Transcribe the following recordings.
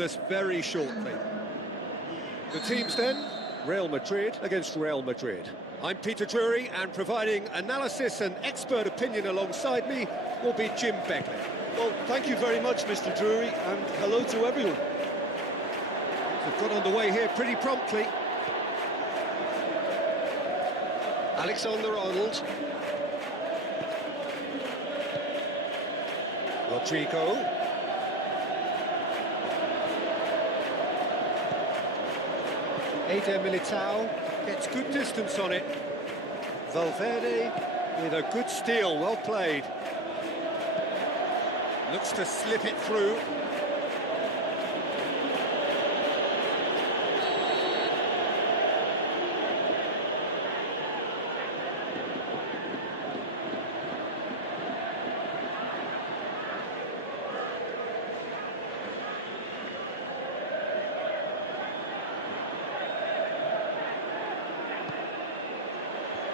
with us very shortly. The teams then, Real Madrid against Real Madrid. I'm Peter Drury, and providing analysis and expert opinion alongside me will be Jim Beckley. Well, thank you very much, Mr. Drury, and hello to everyone. They've got underway here pretty promptly. Alexander-Arnold. Rodrigo. Eder Militao gets good distance on it. Valverde with a good steal, well played. Looks to slip it through.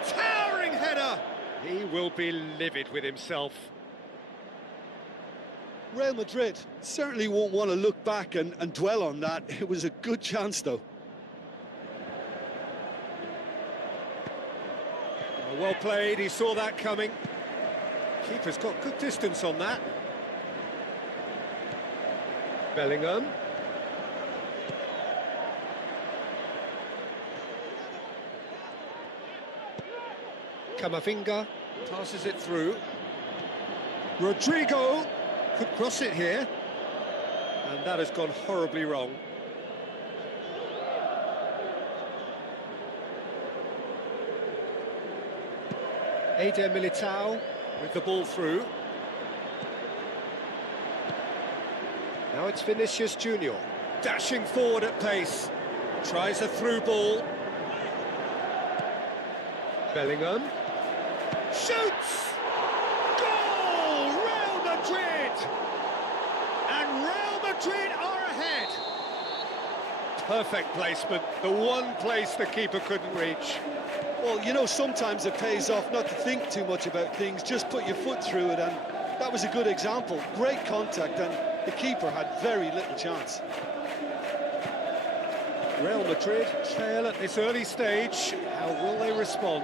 Towering header! He will be livid with himself. Real Madrid certainly won't want to look back and dwell on that. It was a good chance, though. Well played, he saw that coming. Keeper's got good distance on that. Bellingham. Camavinga passes it through. Rodrigo could cross it here, and that has gone horribly wrong. Eder Militao with the ball through. Now it's Vinicius Junior, dashing forward at pace. Tries a through ball. Bellingham. Shoots! Goal! Real Madrid! And Real Madrid are ahead. Perfect placement, the one place the keeper couldn't reach. Well, you know, sometimes it pays off not to think too much about things, just put your foot through it, and that was a good example. Great contact, and the keeper had very little chance. Real Madrid trail at this early stage. How will they respond?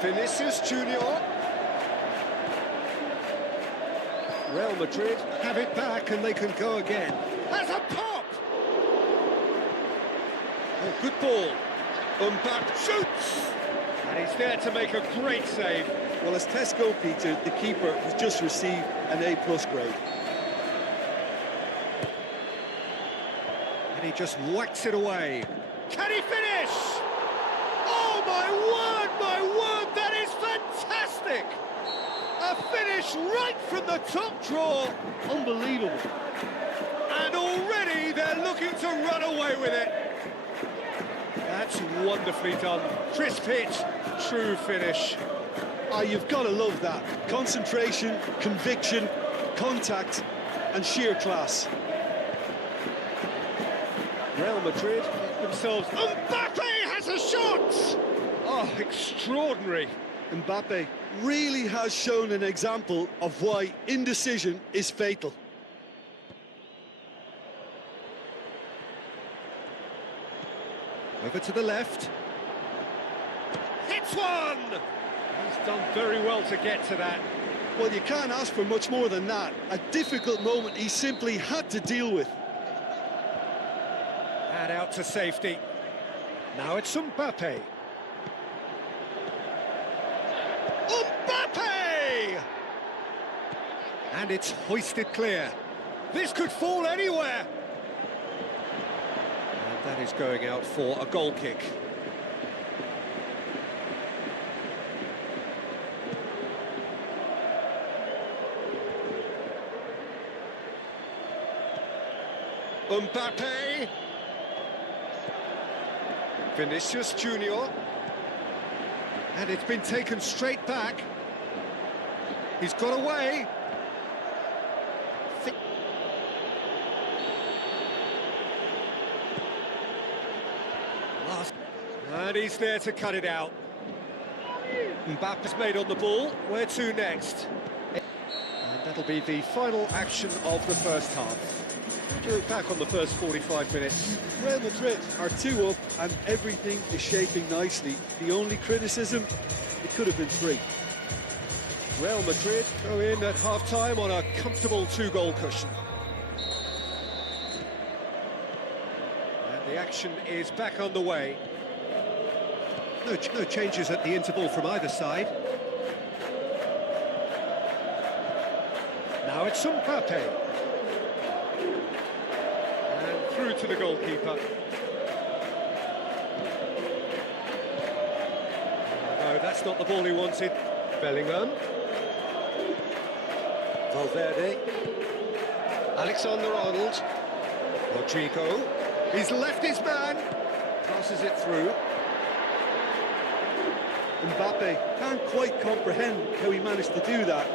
Vinicius Junior. Real Madrid have it back and they can go again. Has a pop! Oh, good ball. Mbappe shoots! And he's there to make a great save. Well, as tests go, Peter, the keeper has just received an A+ grade. And he just whacks it away. Can he finish? Oh, my word, that is fantastic! A finish right from the top draw. Unbelievable. And already they're looking to run away with it. That's wonderfully done. Crisp hit, true finish. Ah, you've got to love that. Concentration, conviction, contact, and sheer class. Real Madrid themselves. Mbappe has a shot! Oh, extraordinary. Mbappe really has shown an example of why indecision is fatal. Over to the left. Hits one! He's done very well to get to that. Well, you can't ask for much more than that. A difficult moment he simply had to deal with. And out to safety. Now it's Mbappe. Mbappe! And it's hoisted clear. This could fall anywhere. And that is going out for a goal kick. Mbappe. Vinicius Junior. And it's been taken straight back. He's got away. And he's there to cut it out. Mbappe's made on the ball. Where to next? And that'll be the final action of the first half. What do you look back on the first 45 minutes? Real Madrid are 2 up and everything is shaping nicely. The only criticism, it could have been 3. Real Madrid go in at half-time on a comfortable 2-goal cushion. And the action is back underway. No changes at the interval from either side. Now it's Mbappe. And through to the goalkeeper. No, that's not the ball he wanted. Bellingham. Valverde. Alexander-Arnold. Rodrigo. He's left his man. Passes it through. Mbappe can't quite comprehend how he managed to do that.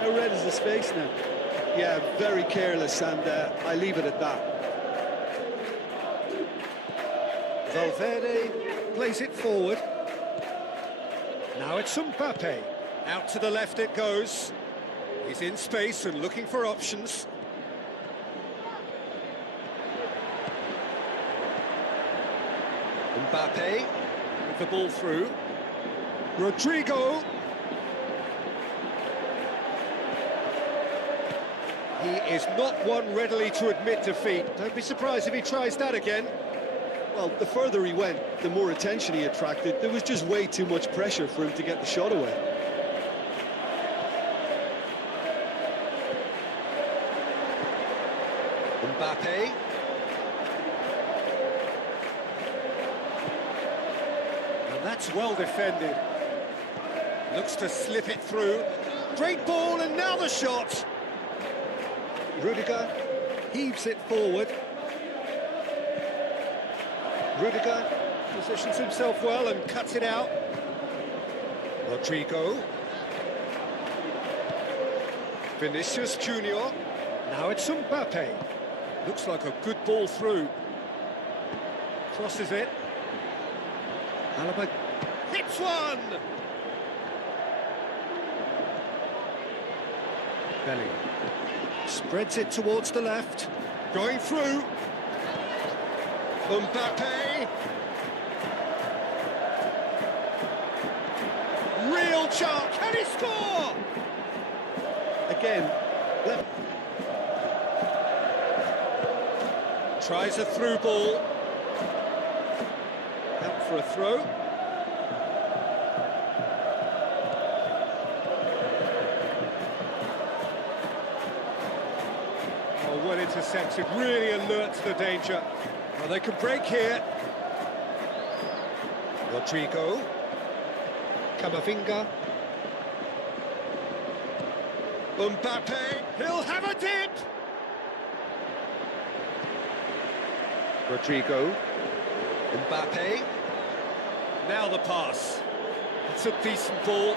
How red is his face now? Yeah, very careless, and I leave it at that. Valverde plays it forward. Now it's Mbappe. Out to the left it goes. He's in space and looking for options. Mbappe with the ball through. Rodrigo. He is not one readily to admit defeat. Don't be surprised if he tries that again. Well, the further he went, the more attention he attracted. There was just way too much pressure for him to get the shot away. Mbappe. And that's well defended. Looks to slip it through. Great ball, and now the shot. Rudiger heaves it forward. Rudiger positions himself well and cuts it out. Rodrigo. Vinicius Junior. Now it's Mbappe. Looks like a good ball through. Crosses it. Alaba hits one! Bellingham spreads it towards the left. Going through. Mbappe. Real chance. Can he score? Again, left. Tries a through ball. Out for a throw. Oh, well intercepted. Really alert to the danger. Well, they could break here. Rodrigo. Camavinga. Mbappe. He'll have a dip. Rodrigo. Mbappe. Now the pass. It's a decent ball.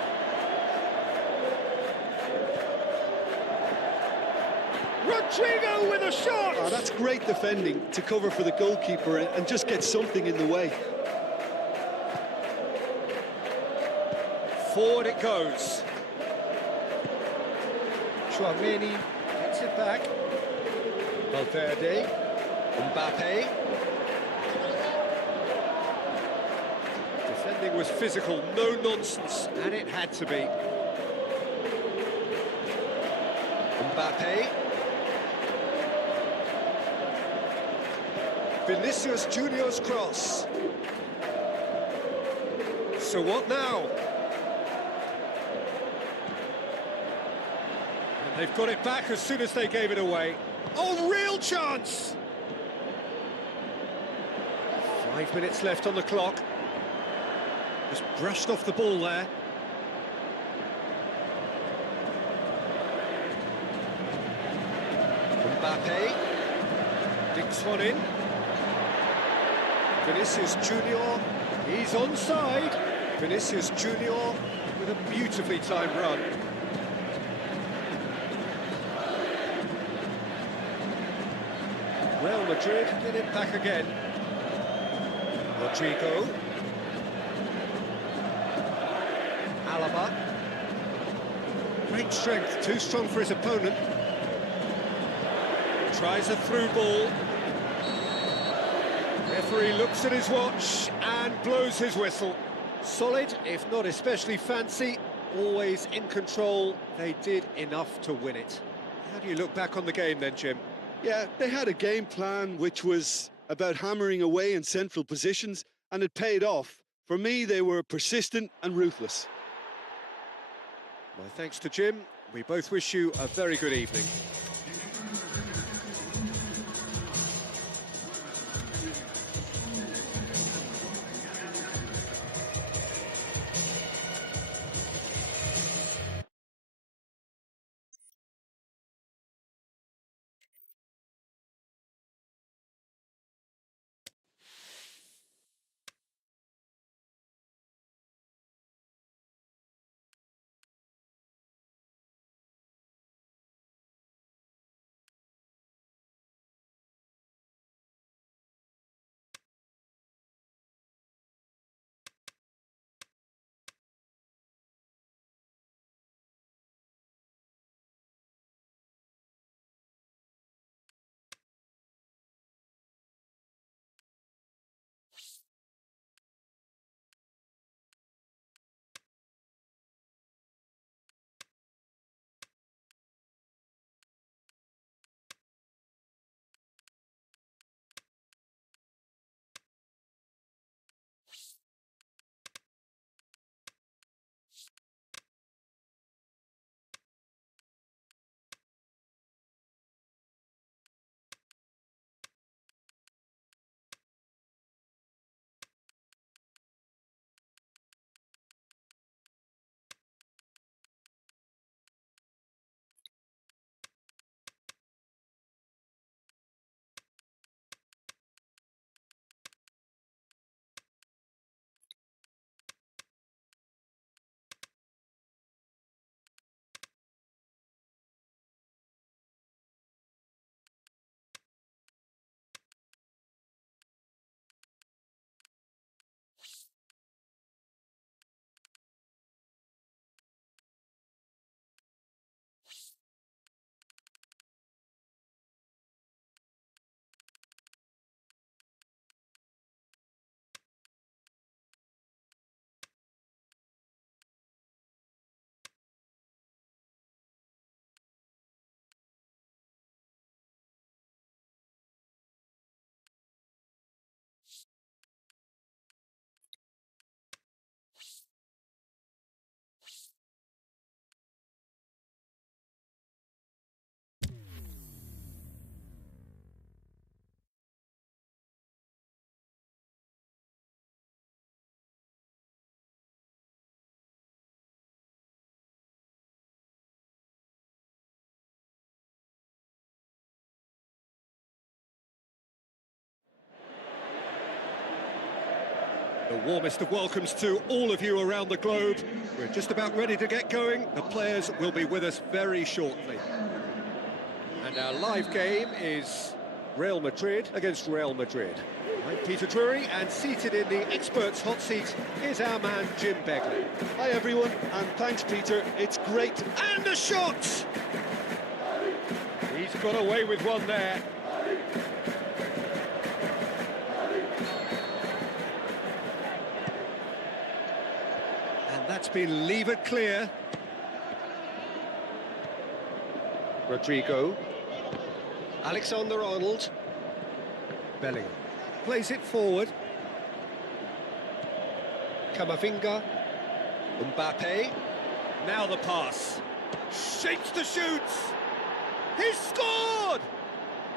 Rodrigo with a shot! Oh, that's great defending to cover for the goalkeeper and just get something in the way. Forward it goes. Chouameni gets it back. Valverde. Mbappe. Defending was physical, no nonsense, and it had to be. Mbappe. Vinicius Junior's cross. So what now? And they've got it back as soon as they gave it away. Oh, real chance! 5 minutes left on the clock. Just brushed off the ball there. Mbappe. Dinks one in. Vinicius Junior, he's onside. Vinicius Junior with a beautifully timed run. Real Madrid get it back again. Rodrigo. Alaba. Great strength, too strong for his opponent. Tries a through ball. Referee looks at his watch and blows his whistle. Solid, if not especially fancy, always in control. They did enough to win it. How do you look back on the game then, Jim? Yeah, they had a game plan which was about hammering away in central positions, and it paid off. For me, they were persistent and ruthless. My thanks to Jim. We both wish you a very good evening. The warmest of welcomes to all of you around the globe. We're just about ready to get going. The players will be with us very shortly. And our live game is Real Madrid against Real Madrid. I'm Peter Drury, and seated in the experts' hot seat is our man Jim Begley. Hi everyone, and thanks Peter, it's great. And a shot! He's got away with one there. And that's been levered clear. Rodrigo. Alexander-Arnold. Bellingham. Plays it forward. Camavinga. Mbappe. Now the pass. Shapes the shoots. He's scored!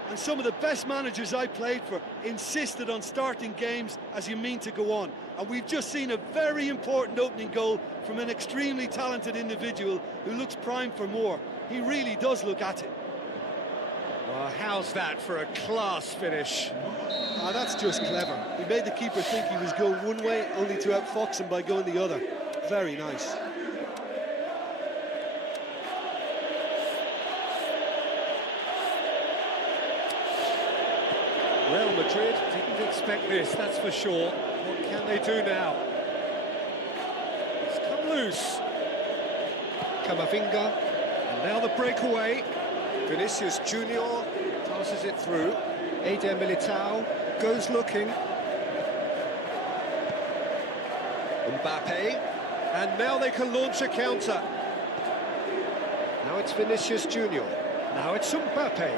And some of the best managers I played for insisted on starting games as you mean to go on. And we've just seen a very important opening goal from an extremely talented individual who looks primed for more. He really does look at it. Well, how's that for a class finish? Ah, that's just clever. He made the keeper think he was going one way, only to outfox him by going the other. Very nice. Real Madrid didn't expect this, that's for sure. What can they do now? It's come loose. Camavinga, and now the breakaway. Vinicius Junior Passes it through. Eder Militao goes looking. Mbappe. And now they can launch a counter. Now it's Vinicius Junior. Now it's Mbappe.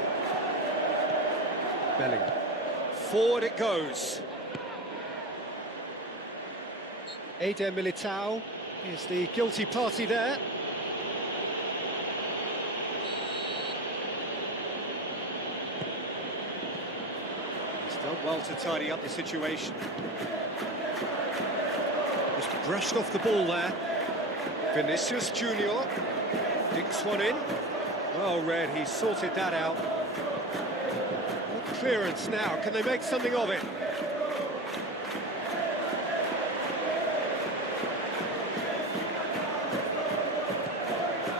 Bellingham. Forward it goes. Eder Militao is the guilty party there. He's done well to tidy up the situation. Just brushed off the ball there. Vinicius Junior dinks one in. Well read, he sorted that out. Good clearance now, can they make something of it?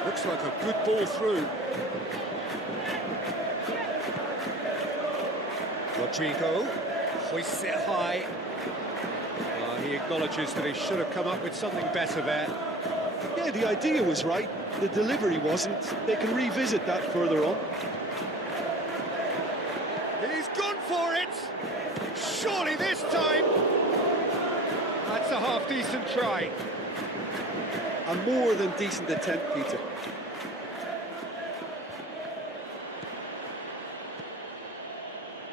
Looks like a good ball through. Rodrigo hoists it high. He acknowledges that he should have come up with something better there. Yeah, the idea was right, the delivery wasn't. They can revisit that further on. He's gone for it! Surely this time! That's a half-decent try. A more than decent attempt, Peter.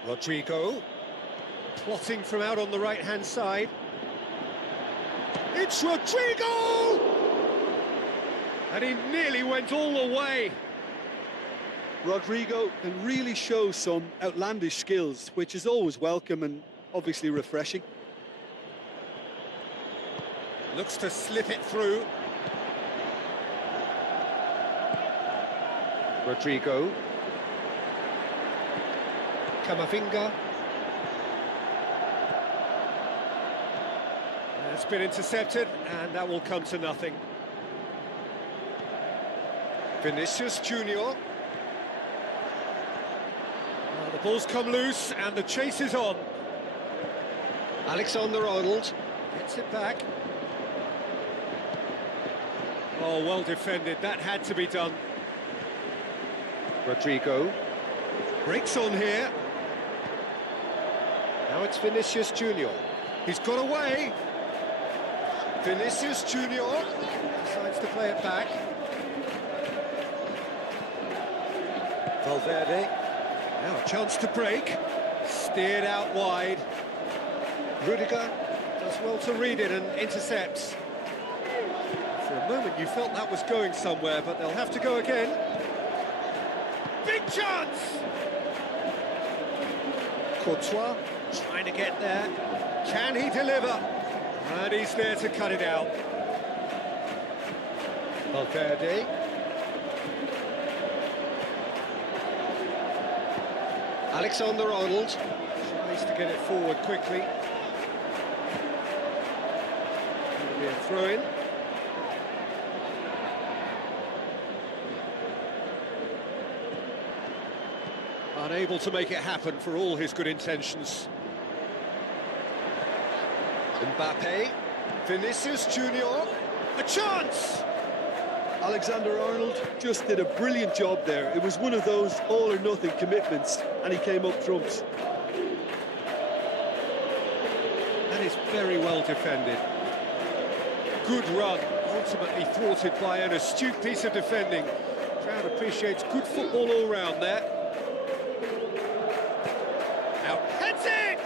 Rodrigo, plotting from out on the right-hand side. It's Rodrigo! And he nearly went all the way. Rodrigo can really show some outlandish skills, which is always welcome and obviously refreshing. Looks to slip it through. Rodrigo. Camavinga. That's been intercepted, and that will come to nothing. Vinicius Junior. The ball's come loose, and the chase is on. Alexander-Arnold gets it back. Oh, well defended. That had to be done. Rodrigo breaks on here. Now it's Vinicius Junior. He's got away. Vinicius Junior decides to play it back. Valverde. Now a chance to break. Steered out wide. Rudiger does well to read it and intercepts. For a moment you felt that was going somewhere, but they'll have to go again. Big chance! Courtois trying to get there. Can he deliver? And he's there to cut it out. Valverde. Alexander-Arnold tries to get it forward quickly. It'll be a throw-in. Unable to make it happen for all his good intentions. Mbappe, Vinicius Junior, a chance! Alexander-Arnold just did a brilliant job there. It was one of those all-or-nothing commitments, and he came up trumps. That is very well defended. Good run, ultimately thwarted by an astute piece of defending. Crowd appreciates good football all round there. Now heads it!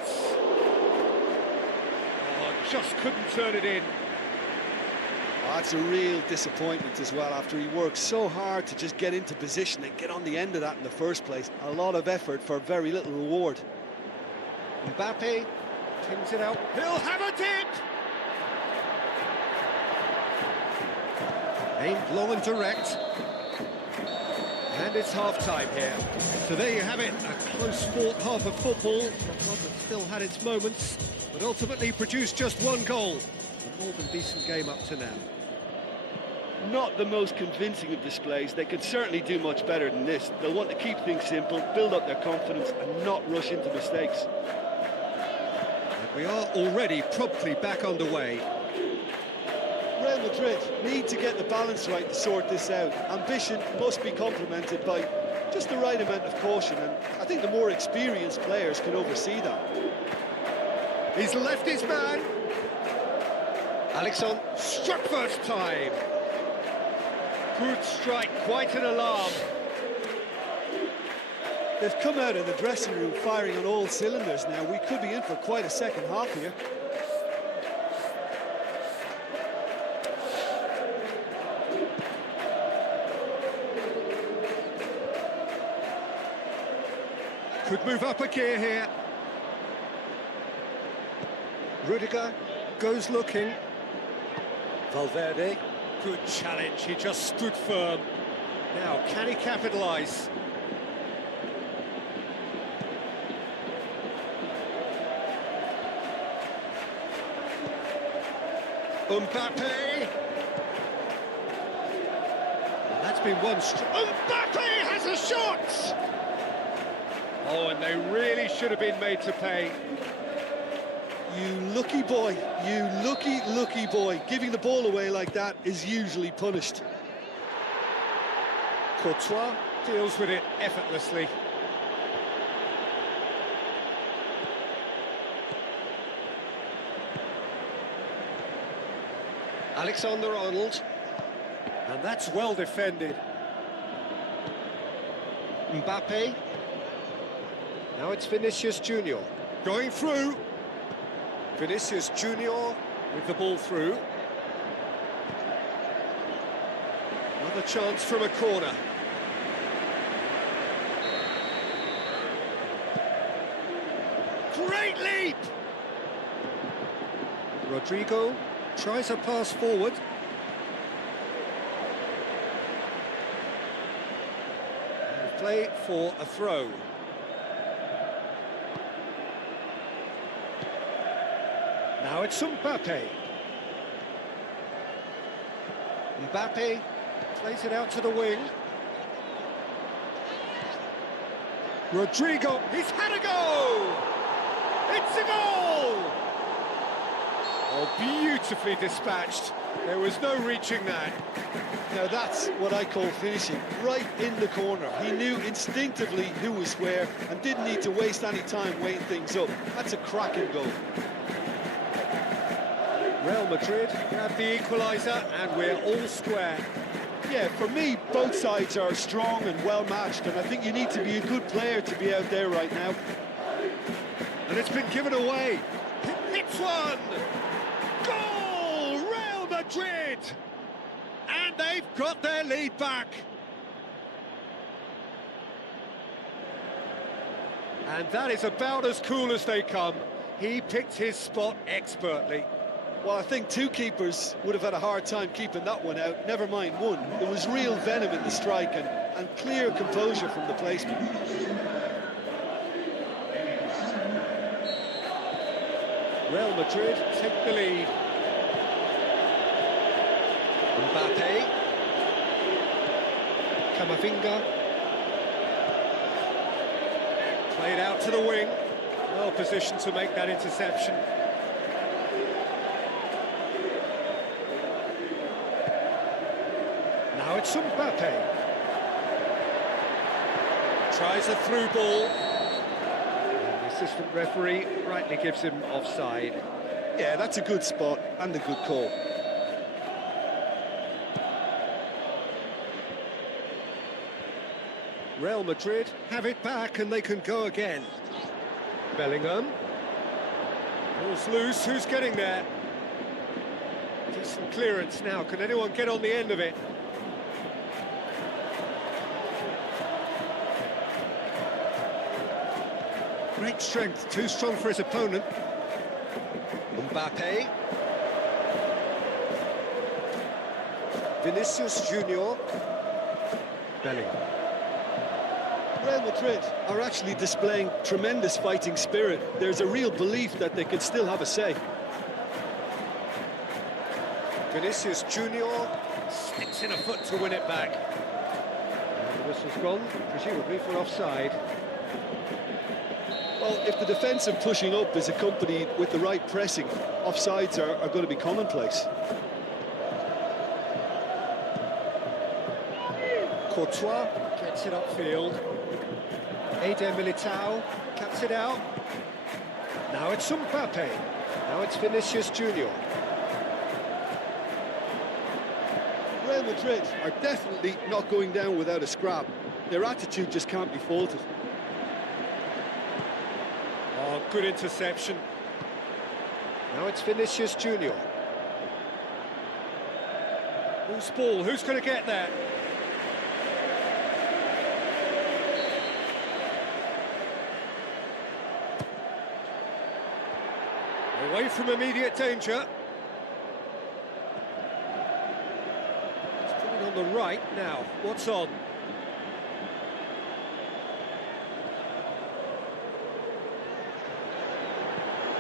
Oh, just couldn't turn it in. Oh, that's a real disappointment as well, after he worked so hard to just get into position and get on the end of that in the first place. A lot of effort for very little reward. Mbappe pins it out. He'll have a dip! Aimed long and direct. And it's half-time here. So there you have it, a close fought half of football. One that still had its moments, but ultimately produced just one goal. A more than decent game up to now. Not the most convincing of displays. They could certainly do much better than this. They'll want to keep things simple, build up their confidence and not rush into mistakes. And we are already promptly back underway. Real Madrid need to get the balance right to sort this out. Ambition must be complemented by Just the right amount of caution, and I think the more experienced players can oversee that. He's left his man. Alexon struck first time. Good strike, quite an alarm. They've come out of the dressing room firing on all cylinders now. We could be in for quite a second half here. Could move up a gear here. Rudiger goes looking. Valverde, good challenge, he just stood firm. Now, can he capitalise? Mbappe. And that's been one Mbappe has a shot! Oh, and they really should have been made to pay. You lucky boy, you lucky boy. Giving the ball away like that is usually punished. Courtois deals with it effortlessly. Alexander-Arnold. And that's well defended. Mbappe. Now it's Vinicius Junior. Going through. Vinicius Junior with the ball through. Another chance from a corner. Great leap! Rodrigo tries a pass forward. And play for a throw. Now it's Mbappe. Mbappe plays it out to the wing. Rodrigo, he's had a go! It's a goal! Oh, beautifully dispatched. There was no reaching that. Now that's what I call finishing, right in the corner. He knew instinctively who was where and didn't need to waste any time weighing things up. That's a cracking goal. Real Madrid grab the equaliser and we're all square. Yeah, for me, both sides are strong and well matched, and I think you need to be a good player to be out there right now. And it's been given away. Hits one! Goal! Real Madrid! And they've got their lead back. And that is about as cool as they come. He picked his spot expertly. Well, I think two keepers would have had a hard time keeping that one out, never mind one. There was real venom in the strike and clear composure from the placement. Real Madrid take the lead. Mbappe. Camavinga. Played out to the wing. Well positioned to make that interception. Now it's Mbappe. Tries a through ball. And the assistant referee rightly gives him offside. Yeah, that's a good spot and a good call. Real Madrid have it back and they can go again. Bellingham. Ball's loose, who's getting there? Decent clearance now, can anyone get on the end of it? Great strength, too strong for his opponent. Mbappe. Vinicius Junior. Bellingham. Real Madrid are actually displaying tremendous fighting spirit. There's a real belief that they could still have a say. Vinicius Junior sticks in a foot to win it back. And the whistle's gone, presumably for offside. Well, if the defensive pushing up is accompanied with the right pressing, offsides are going to be commonplace. Courtois gets Gets it upfield. Eder Militao cuts it out. Now it's Mbappe. Now it's Vinicius Junior. Real Madrid are definitely not going down without a scrap. Their attitude just can't be faulted. Oh, good interception. Now it's Vinicius Junior. Who's ball? Who's going to get there? Away from immediate danger. It's coming on the right now. What's on?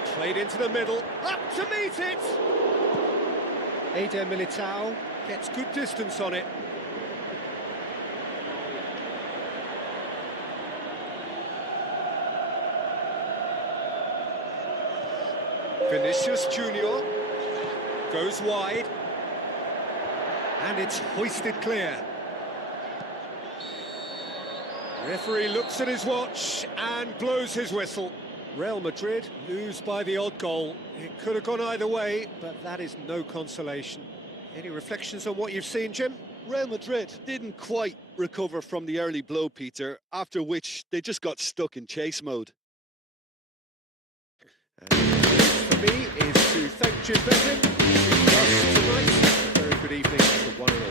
Played into the middle. Up to meet it! Eder Militao gets good distance on it. Vinicius Junior goes wide, and it's hoisted clear. Referee looks at his watch and blows his whistle. Real Madrid lose by the odd goal. It could have gone either way, but that is no consolation. Any reflections on what you've seen, Jim? Real Madrid didn't quite recover from the early blow, Peter, after which they just got stuck in chase mode. And for me is to thank Jim Benton for us tonight. A very good evening to one and all.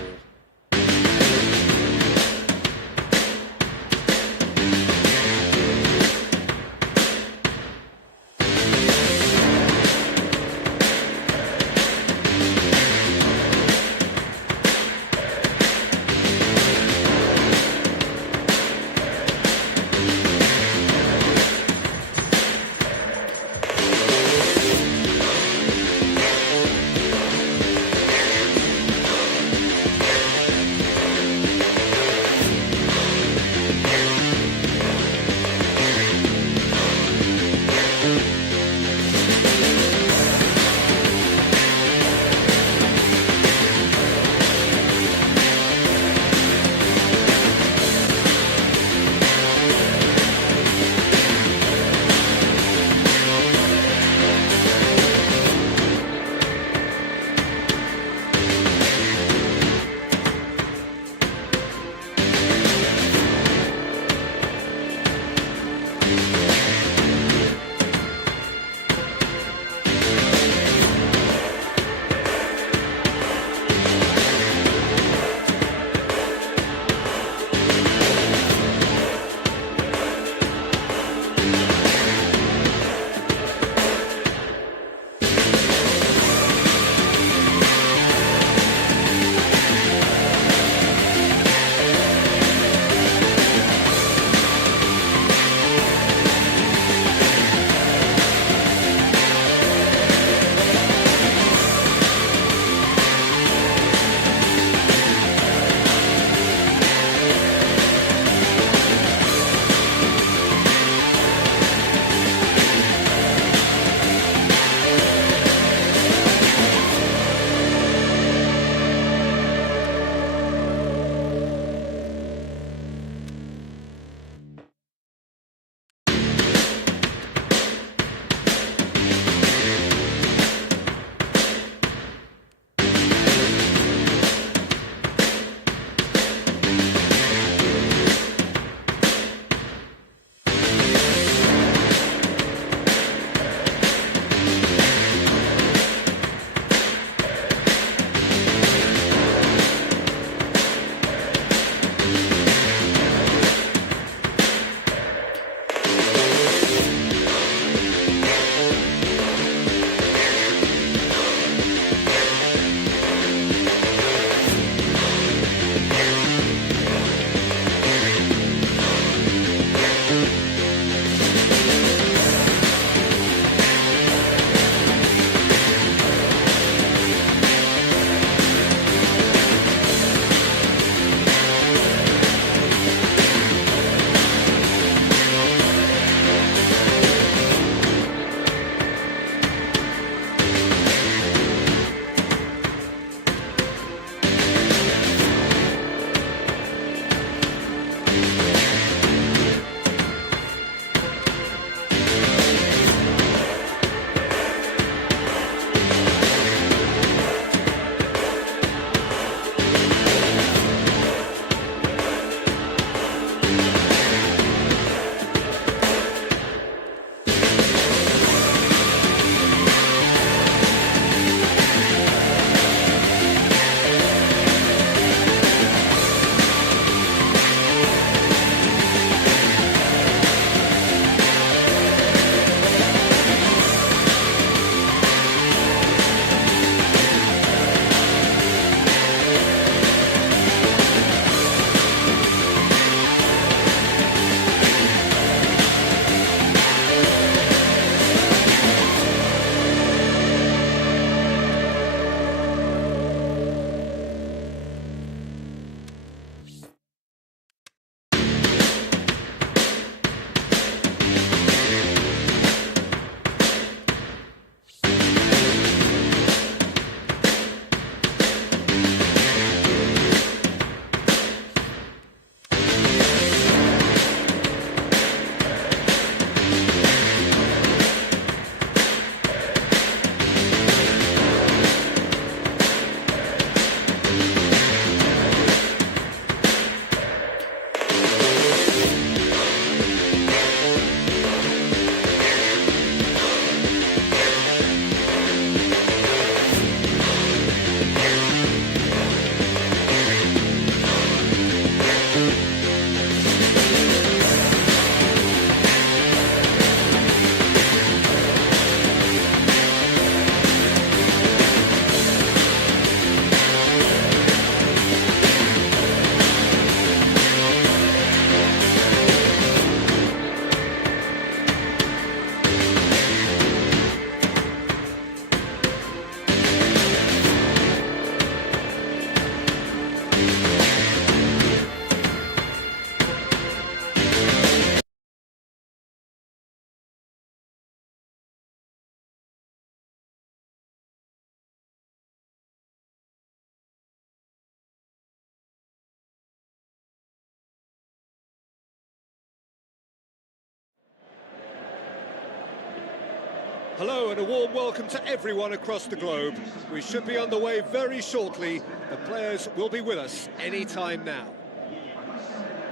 Hello and a warm welcome to everyone across the globe. We should be underway very shortly. The players will be with us any time now.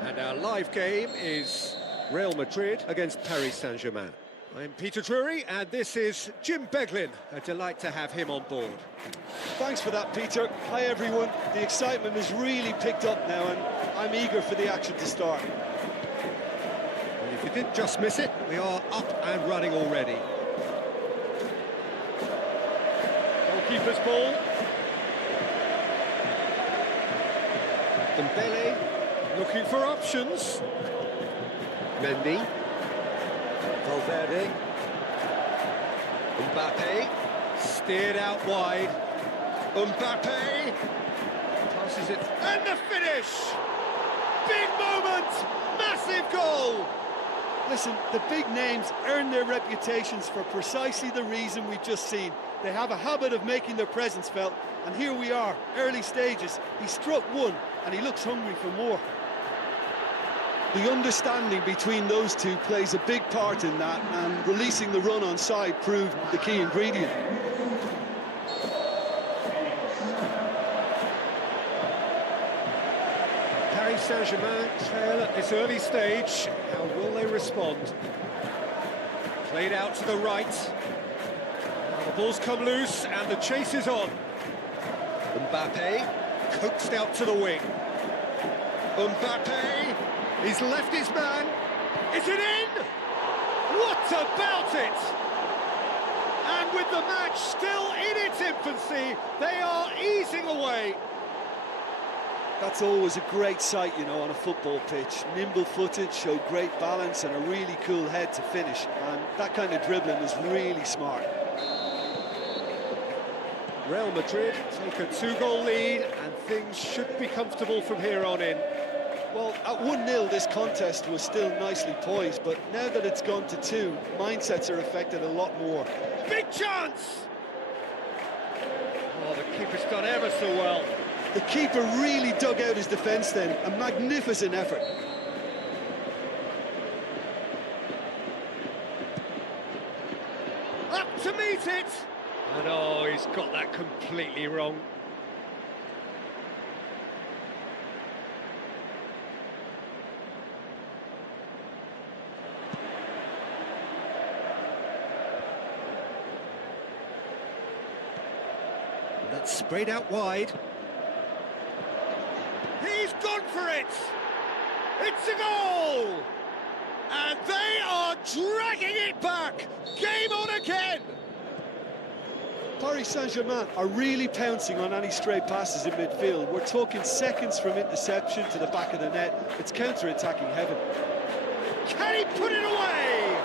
And our live game is Real Madrid against Paris Saint-Germain. I'm Peter Drury and this is Jim Beglin. A delight to have him on board. Thanks for that, Peter. Hi, everyone. The excitement has really picked up now and I'm eager for the action to start. And if you did just miss it, we are up and running already. Goalkeeper's ball. Dembele looking for options. Mendy. Valverde. Mbappe. Steered out wide. Mbappe. Passes it. And the finish! Big moment! Massive goal! Listen, the big names earn their reputations for precisely the reason we've just seen. They have a habit of making their presence felt, and here we are, early stages. He struck one, and he looks hungry for more. The understanding between those two plays a big part in that, and releasing the run on side proved the key ingredient. Paris Saint-Germain trail at this early stage. How will they respond? Played out to the right. Now the ball's come loose and the chase is on. Mbappe coaxed out to the wing. Mbappe, he's left his man. Is it in? What about it? And with the match still in its infancy, they are easing away. That's always a great sight, you know, on a football pitch. Nimble-footed, showed great balance and a really cool head to finish. And that kind of dribbling is really smart. Real Madrid take a 2-goal lead and things should be comfortable from here on in. Well, at 1-0 this contest was still nicely poised, but now that it's gone to 2, mindsets are affected a lot more. Big chance! Oh, the keeper's done ever so well. The keeper really dug out his defence then, a magnificent effort. Up to meet it! And oh, he's got that completely wrong. And that's sprayed out wide. He's gone for it! It's a goal! And they are dragging it back! Game on again! Paris Saint-Germain are really pouncing on any stray passes in midfield. We're talking seconds from interception to the back of the net. It's counter-attacking heaven. Can he put it away?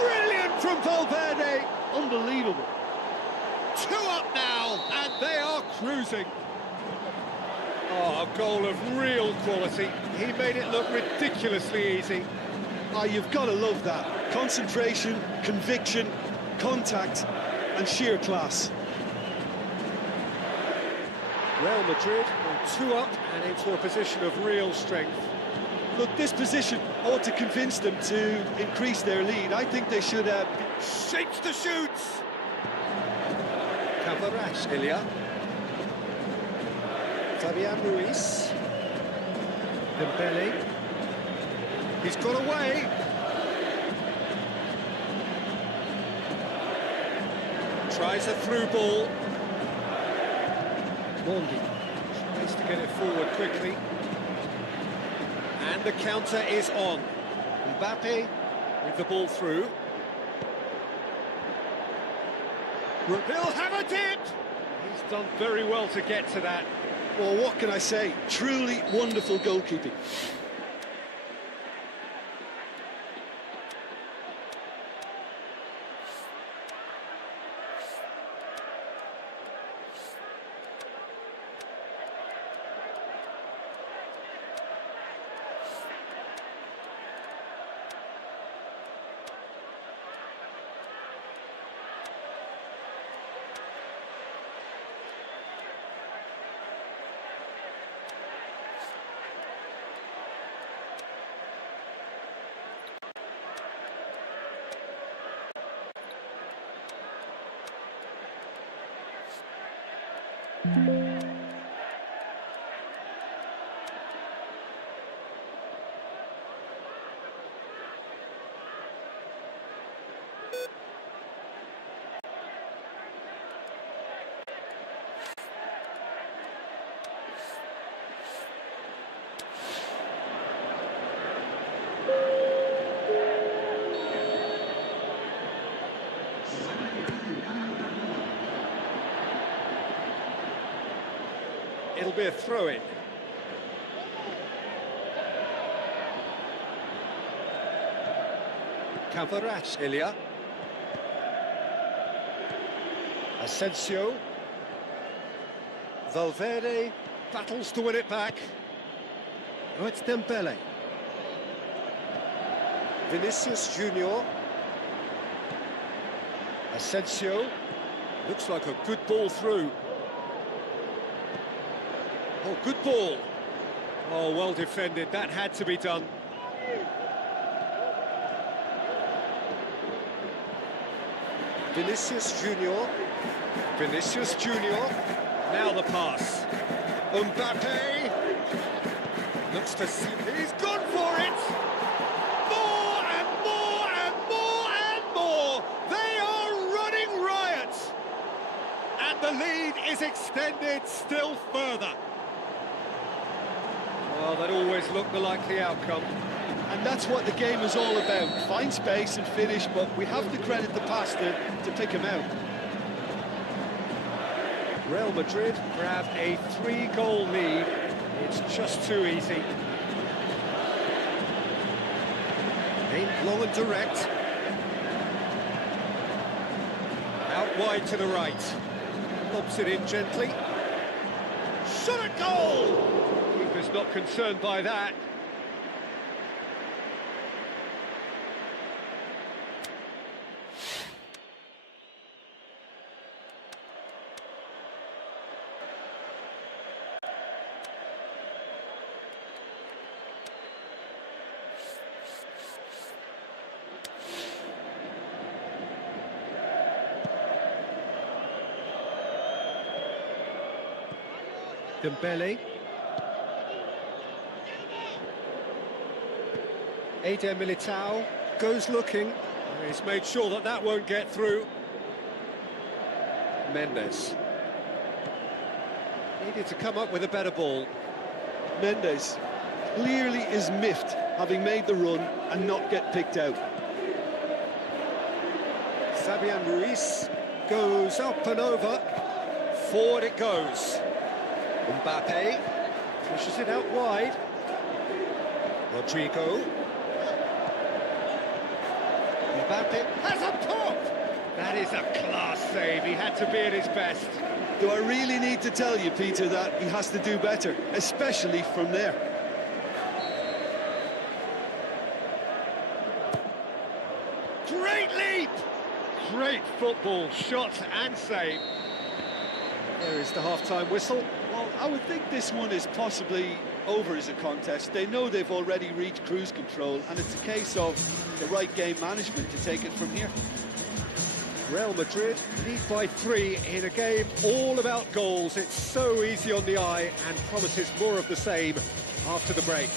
Brilliant from Valverde! Unbelievable. 2 up now, and they are cruising. Oh, a goal of real quality. He made it look ridiculously easy. Ah, you've got to love that. Concentration, conviction, contact, and sheer class. Real Madrid are 2 up and into a position of real strength. Look, this position ought to convince them to increase their lead. I think they should Shapes the shoots! Ilya. Fabian Ruiz. Dembele. He's got away. Tries a through ball. Mondi tries to get it forward quickly. And the counter is on. Mbappe with the ball through. He'll have a dip! He's done very well to get to that. Well, what can I say? Truly wonderful goalkeeping. It'll be a throw-in. Kvaratskhelia. Ilya. Asensio. Valverde battles to win it back. Oh, it's Dembele. Vinicius Junior. Asensio. Looks like a good ball through. Oh, good ball. Oh, well defended. That had to be done. Vinicius Junior. Vinicius Junior. Now the pass. Mbappe. Looks to see. He's gone for it. More and more and more and more. They are running riot. And the lead is extended still further. Well, that always looked the likely outcome. And that's what the game is all about. Find space and finish, but we have to credit the passer to pick him out. Real Madrid grab a 3-goal lead. It's just too easy. Aimed long and direct. Out wide to the right. Lobs it in gently. Shot at goal! Keeper's not concerned by that. Dembele. Eder Militao goes looking. He's made sure that that won't get through. Mendes. Needed to come up with a better ball. Mendes clearly is miffed, having made the run and not get picked out. Fabian Ruiz goes up and over. Forward it goes. Mbappe pushes it out wide. Rodrigo. Mbappe has a pop! That is a class save. He had to be at his best. Do I really need to tell you, Peter, that he has to do better, especially from there? Great leap! Great football, shot and save. There is the half-time whistle. Well, I would think this one is possibly over as a contest. They know they've already reached cruise control, and it's a case of the right game management to take it from here. Real Madrid lead by 3 in a game all about goals. It's so easy on the eye and promises more of the same after the break.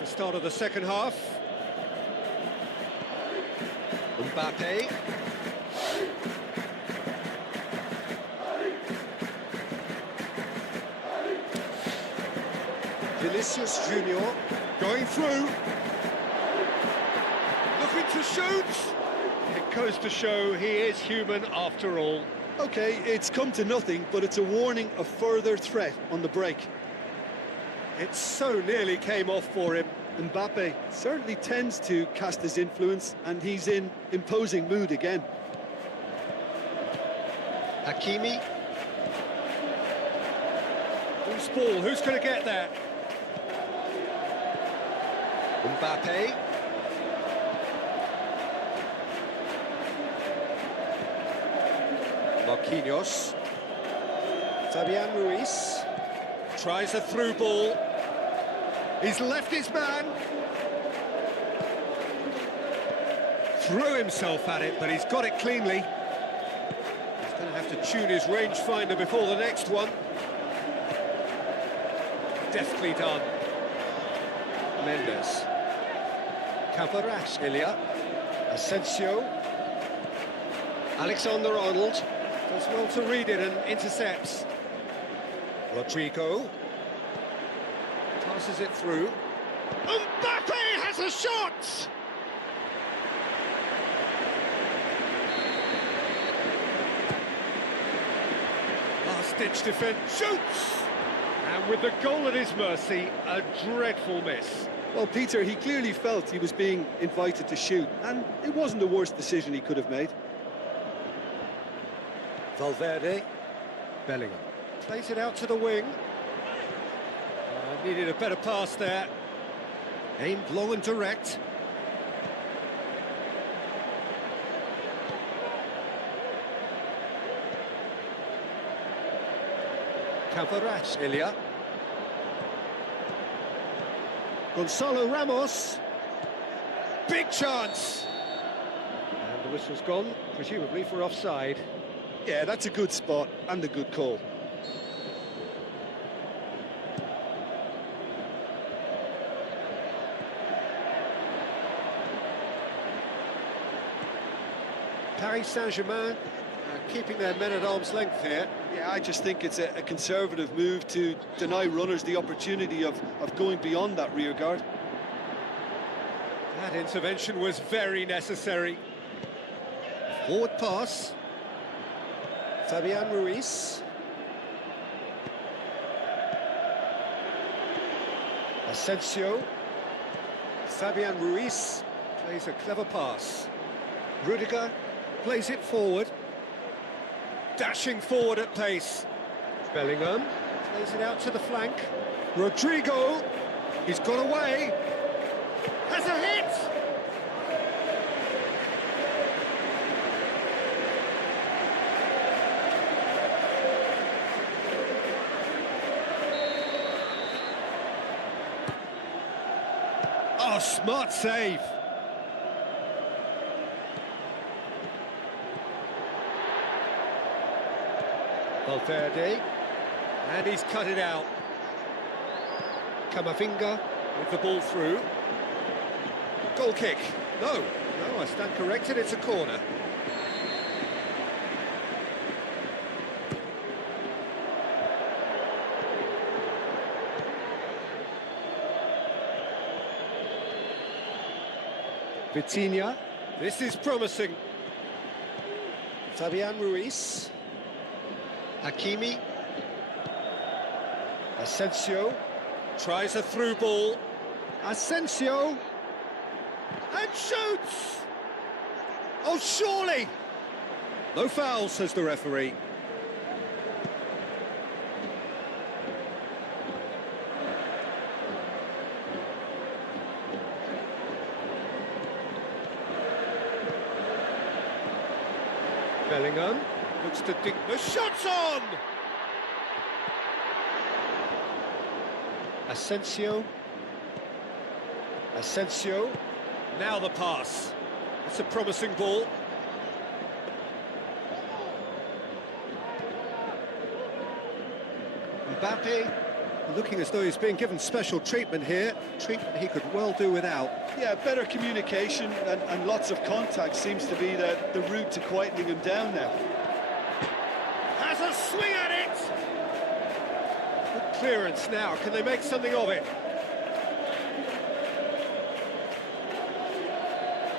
the start of the second half. Mbappe. Vinicius Junior going through. Looking to shoot. It goes to show he is human after all. Okay, it's come to nothing, but it's a warning of further threat on the break. It so nearly came off for him. Mbappe certainly tends to cast his influence, and he's in imposing mood again. Hakimi. Loose ball, who's going to get that? Mbappe. Marquinhos. Fabian Ruiz. Tries a through ball. He's left his man. Threw himself at it, but he's got it cleanly. He's going to have to tune his rangefinder before the next one. Deftly done. Mendes. Kvaratskhelia. Asensio. Alexander-Arnold. Does well to read it and intercepts. Rodrigo. Passes it through. Mbappe has a shot! Last-ditch defence. Shoots! And with the goal at his mercy, a dreadful miss. Well, Peter, he clearly felt he was being invited to shoot, and it wasn't the worst decision he could have made. Valverde. Bellingham. Plays it out to the wing. Needed a better pass there. Aimed long and direct. Kvaratskhelia. Gonzalo Ramos. Big chance. And the whistle's gone, presumably for offside. Yeah, that's a good spot and a good call. Paris Saint-Germain keeping their men at arm's length here. Yeah, I just think it's a conservative move to deny runners the opportunity of going beyond that rear guard. That intervention was very necessary. Forward pass. Fabian Ruiz. Asensio. Fabian Ruiz plays a clever pass. Rudiger plays it forward. Dashing forward at pace. Bellingham plays it out to the flank. Rodrigo. He's got away. Has a hit. Oh, smart save. Valverde, and he's cut it out. Camavinga with the ball through. Goal kick. No, I stand corrected, it's a corner. Vitinha, this is promising. Fabian Ruiz. Hakimi. Asensio tries a through ball. Asensio. And shoots! Oh, surely! No foul, says the referee. Bellingham looks to dig the shots on! Asensio. Now the pass. It's a promising ball. Mbappe Looking as though he's being given special treatment here, treatment he could well do without. Yeah, better communication and lots of contact seems to be the route to quietening him down now. Has a swing at it! Good clearance now, can they make something of it?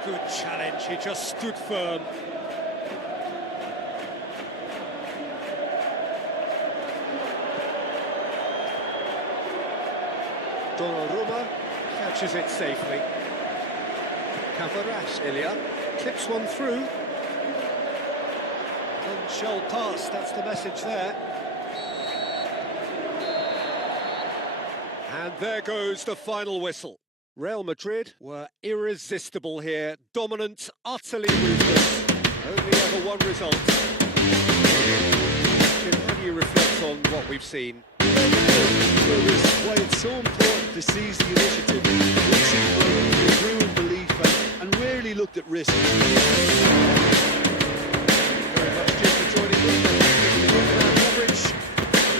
Good challenge, he just stood firm. Donnarumma catches it safely. Cavaras, Ilya, clips one through. And shall pass, that's the message there. And there goes the final whistle. Real Madrid were irresistible here, dominant, utterly ruthless. Only ever one result. Jim, how do you reflect on what we've seen? Why it's so important to seize the initiative, with genuine belief and rarely looked at risk. Very much Jim for joining us. Coverage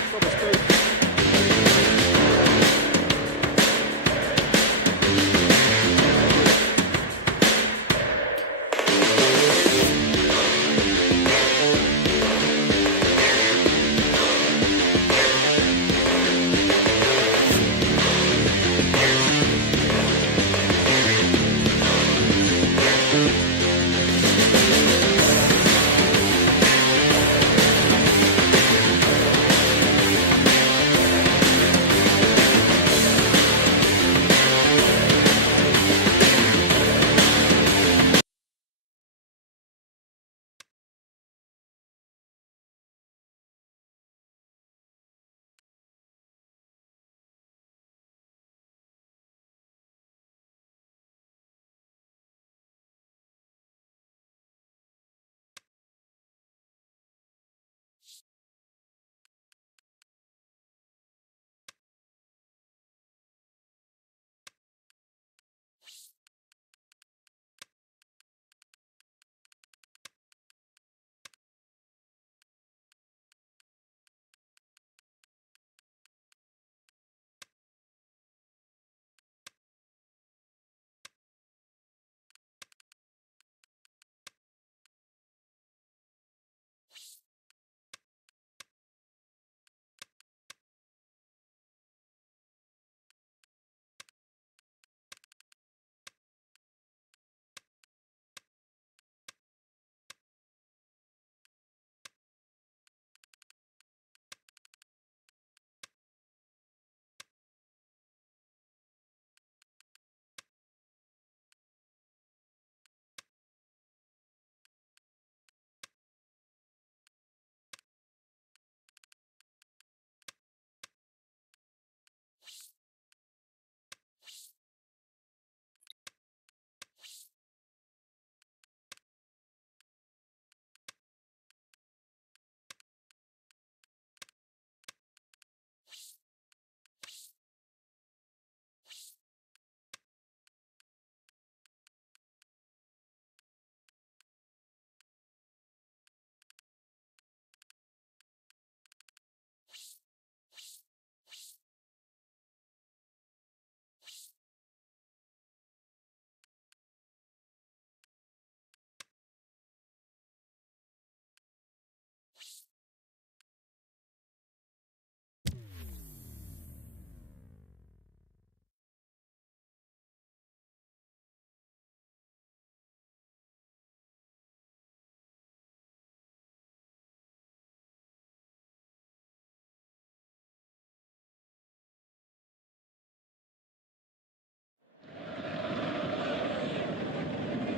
from us both.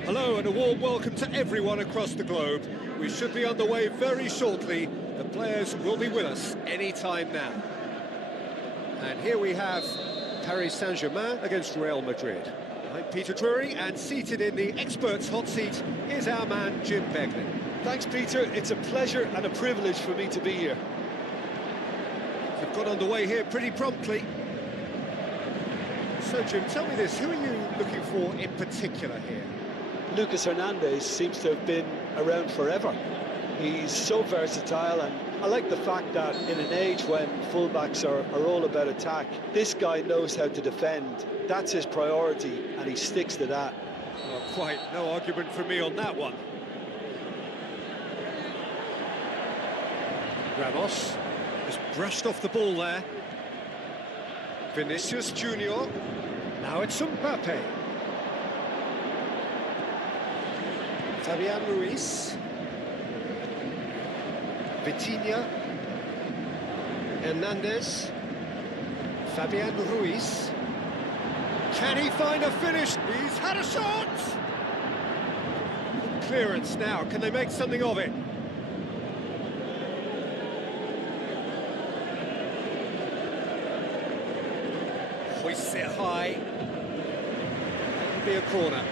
Hello and a warm welcome to everyone across the globe. We should be underway very shortly. The players will be with us any time now. And here we have Paris Saint-Germain against Real Madrid. I'm Peter Drury, and seated in the experts' hot seat is our man Jim Beglin. Thanks, Peter. It's a pleasure and a privilege for me to be here. We've got underway here pretty promptly. So, Jim, tell me this, who are you looking for in particular here? Lucas Hernandez seems to have been around forever. He's so versatile, and I like the fact that in an age when fullbacks are all about attack, this guy knows how to defend. That's his priority, and he sticks to that. Well, quite no argument from me on that one. Ramos has brushed off the ball there. Vinicius Junior. Now it's Mbappe. Fabian Ruiz. Vitinha. Hernandez. Fabian Ruiz. Can he find a finish? He's had a shot! Clearance now, can they make something of it? Hoists it high. It'll be a corner.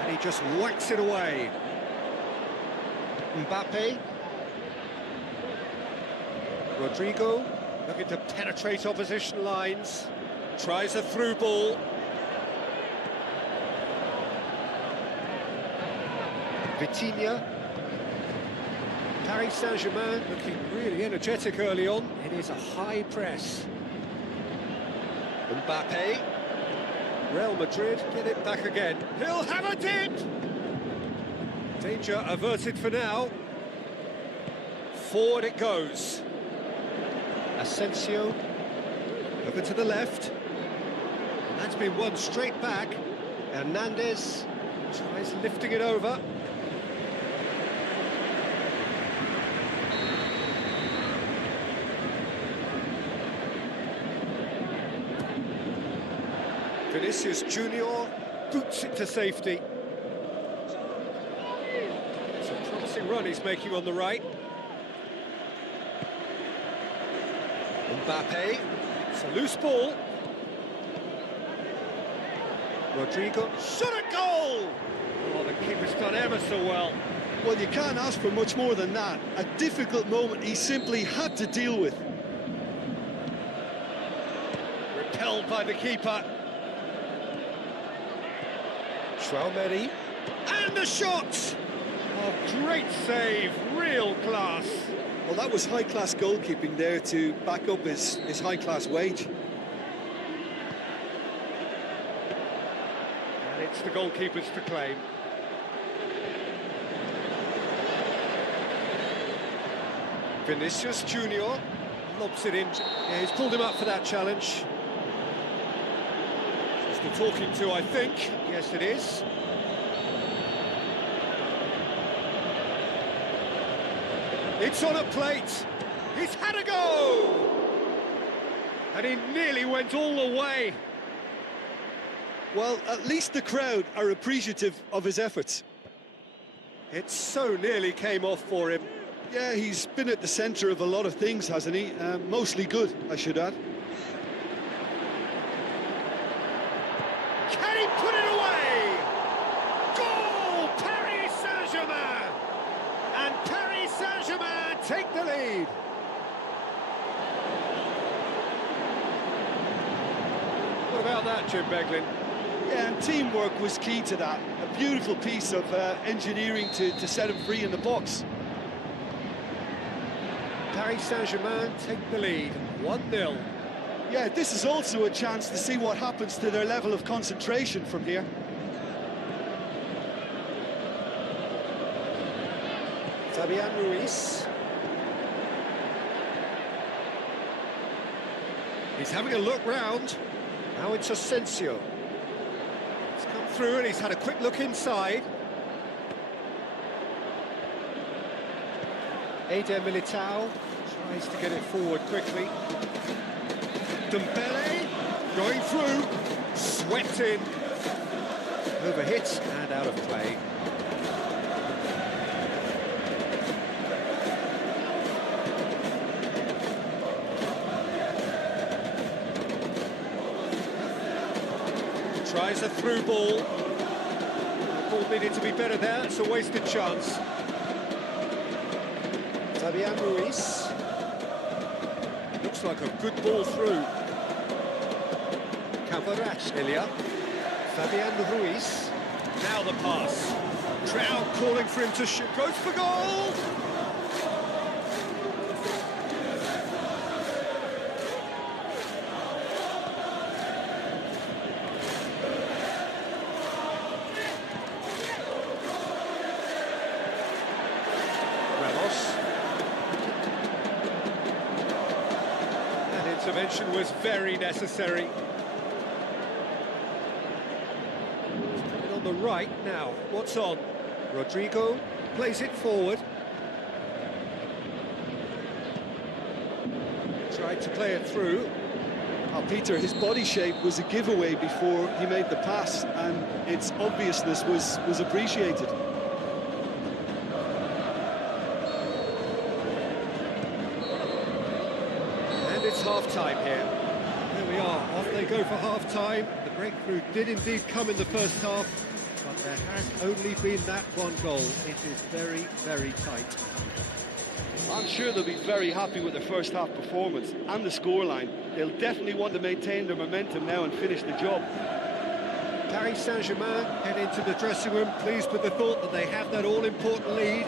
And he just whacks it away. Mbappe. Rodrigo looking to penetrate opposition lines. Tries a through ball. Vitinha. Paris Saint-Germain looking really energetic early on. It is a high press. Mbappe. Real Madrid get it back again. He'll have a dip! Danger averted for now. Forward it goes. Asensio. Over to the left. And that's been won straight back. Hernandez tries lifting it over. Vinicius Junior boots it to safety. It's a promising run he's making on the right. Mbappe, it's a loose ball. Rodrigo, shot a goal! Oh, the keeper's done ever so well. Well, you can't ask for much more than that. A difficult moment he simply had to deal with. Repelled by the keeper. Traumeri, and the shot! Oh, great save, real class. Well, that was high-class goalkeeping there to back up his high-class wage. And it's the goalkeepers to claim. Vinicius Junior lobs it in. Yeah, he's pulled him up for that challenge. Just the talking to, I think. Yes, it is. It's on a plate. He's had a go! And he nearly went all the way. Well, at least the crowd are appreciative of his efforts. It so nearly came off for him. Yeah, he's been at the centre of a lot of things, hasn't he? Mostly good, I should add. Can he put it away? Goal! Paris Saint-Germain! And Paris Saint-Germain take the lead. What about that, Jim Beglin? Yeah, and teamwork was key to that. A beautiful piece of engineering to set him free in the box. Paris Saint-Germain take the lead, 1-0. Yeah, this is also a chance to see what happens to their level of concentration from here. Fabian Ruiz. He's having a look round. Now it's Asensio. He's come through and he's had a quick look inside. Eder Militao tries to get it forward quickly. Dembele going through, swept in, overhit and out of play. Tries a through ball. The ball needed to be better there, it's a wasted chance. Fabian Ruiz. Looks like a good ball through. Can Ilya. Fabian Ruiz. Now the pass. Trout calling for him to shoot. Goes for goal! Intervention was very necessary. Put it on the right now. What's on? Rodrigo plays it forward. Tried to play it through. Oh, Peter, his body shape was a giveaway before he made the pass, and its obviousness was appreciated. It's half-time here. Here we are, off they go for half-time. The breakthrough did indeed come in the first half, but there has only been that one goal. It is very, very tight. I'm sure they'll be very happy with their first half performance and the scoreline. They'll definitely want to maintain their momentum now and finish the job. Paris Saint-Germain head into the dressing room, pleased with the thought that they have that all-important lead.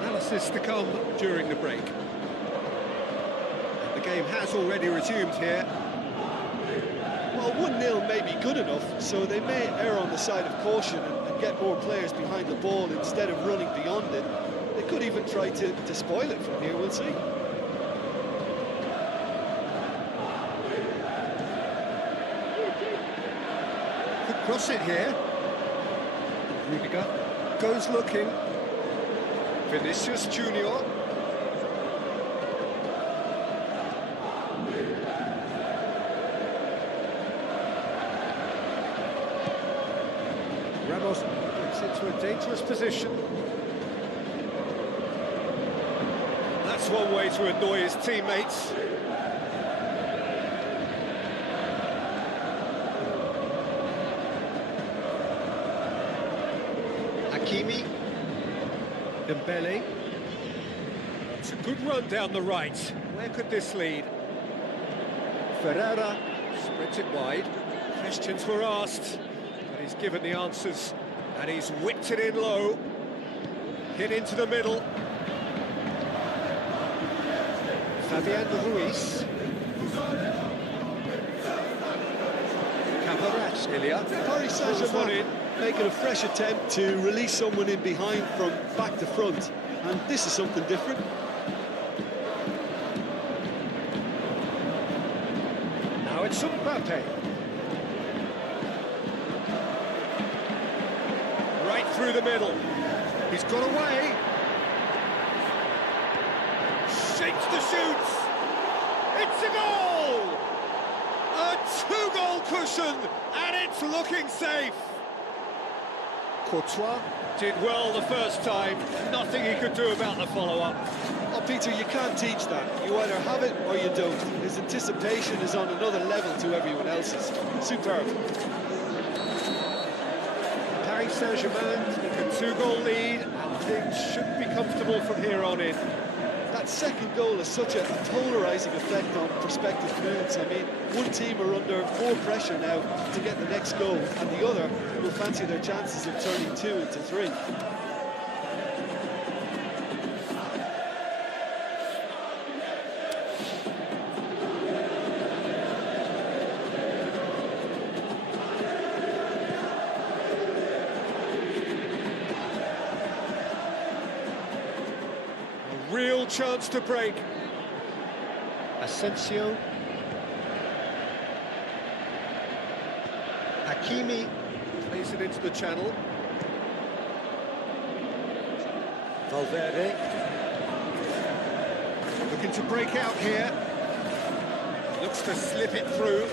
Analysis to come during the break. The game has already resumed here. Well, 1-0 may be good enough, so they may err on the side of caution and get more players behind the ball instead of running beyond it. They could even try to spoil it from here, we'll see. Could cross it here. Rudiger goes looking. Vinicius Junior. Ramos gets into a dangerous position. That's one way to annoy his teammates. Hakimi. Dembele. It's a good run down the right. Where could this lead? Ferreira spreads it wide. Questions were asked. He's given the answers, and he's whipped it in low. Hit into the middle. Fabian Ruiz. Ilya. Paris Saint-Germain making a fresh attempt to release someone in behind from back to front, and this is something different. Now it's Mbappe. Through the middle. He's got away. Shakes the shoots. It's a goal! A two-goal cushion, and it's looking safe. Courtois did well the first time. Nothing he could do about the follow-up. Oh, Peter, you can't teach that. You either have it or you don't. His anticipation is on another level to everyone else's. Superb. Paris Saint-Germain take a two-goal lead, and things should be comfortable from here on in. That second goal has such a polarising effect on prospective moods. I mean, one team are under more pressure now to get the next goal, and the other will fancy their chances of turning 2 into 3. Real chance to break. Asensio. Hakimi plays it into the channel. Valverde. Looking to break out here. Looks to slip it through.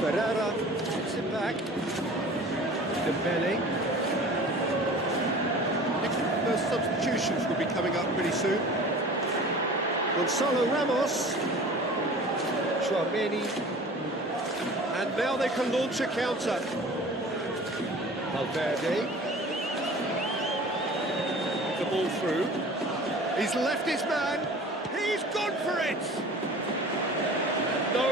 Ferreira puts it back. Dembele. First substitutions will be coming up pretty soon. Gonzalo Ramos. Chouameni. And now they can launch a counter. Valverde. The ball through. He's left his man. He's gone for it. No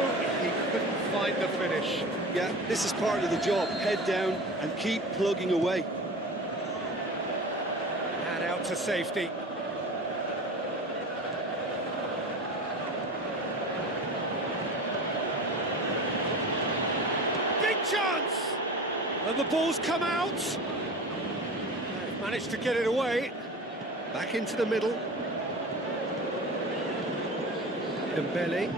find the finish. Yeah, this is part of the job. Head down and keep plugging away. And out to safety. Big chance! And the ball's come out. They've managed to get it away. Back into the middle. Dembele.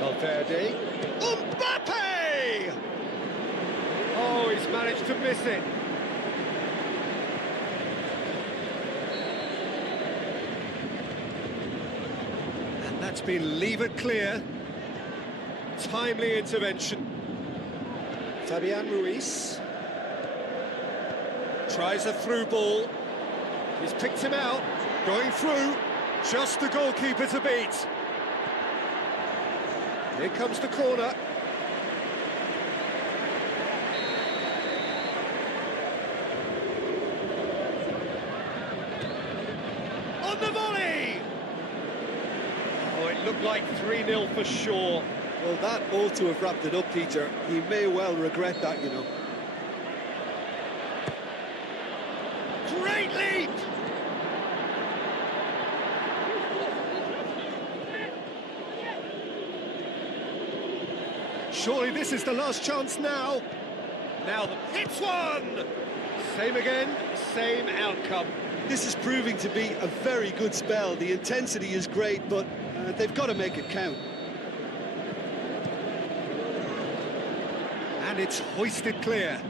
Valverde. Mbappe! Oh, he's managed to miss it. And that's been levered clear. Timely intervention. Fabian Ruiz. Tries a through ball. He's picked him out. Going through. Just the goalkeeper to beat. Here comes the corner. On the volley! Oh, it looked like 3-0 for sure. Well, that ought to have wrapped it up, Peter. He may well regret that, you know. Great leap! Surely this is the last chance now. Now the hits one! Same again, same outcome. This is proving to be a very good spell. The intensity is great, but they've got to make it count. And it's hoisted clear.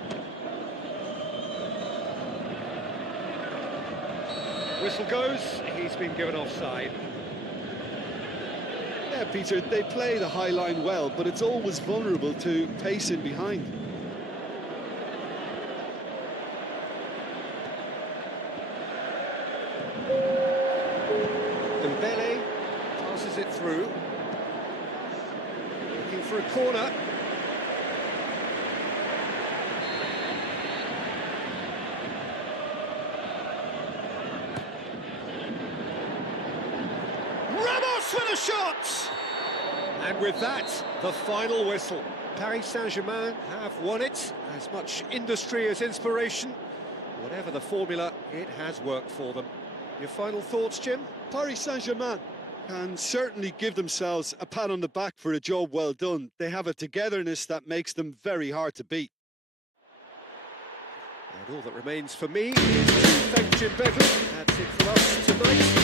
Whistle goes, he's been given offside. Yeah, Peter, they play the high line well, but it's always vulnerable to pace in behind. Dembele passes it through. Looking for a corner. With a shot! And with that, the final whistle. Paris Saint-Germain have won it. As much industry as inspiration. Whatever the formula, it has worked for them. Your final thoughts, Jim? Paris Saint-Germain can certainly give themselves a pat on the back for a job well done. They have a togetherness that makes them very hard to beat. And all that remains for me is to thank Jim Bevan. That's it for us tonight.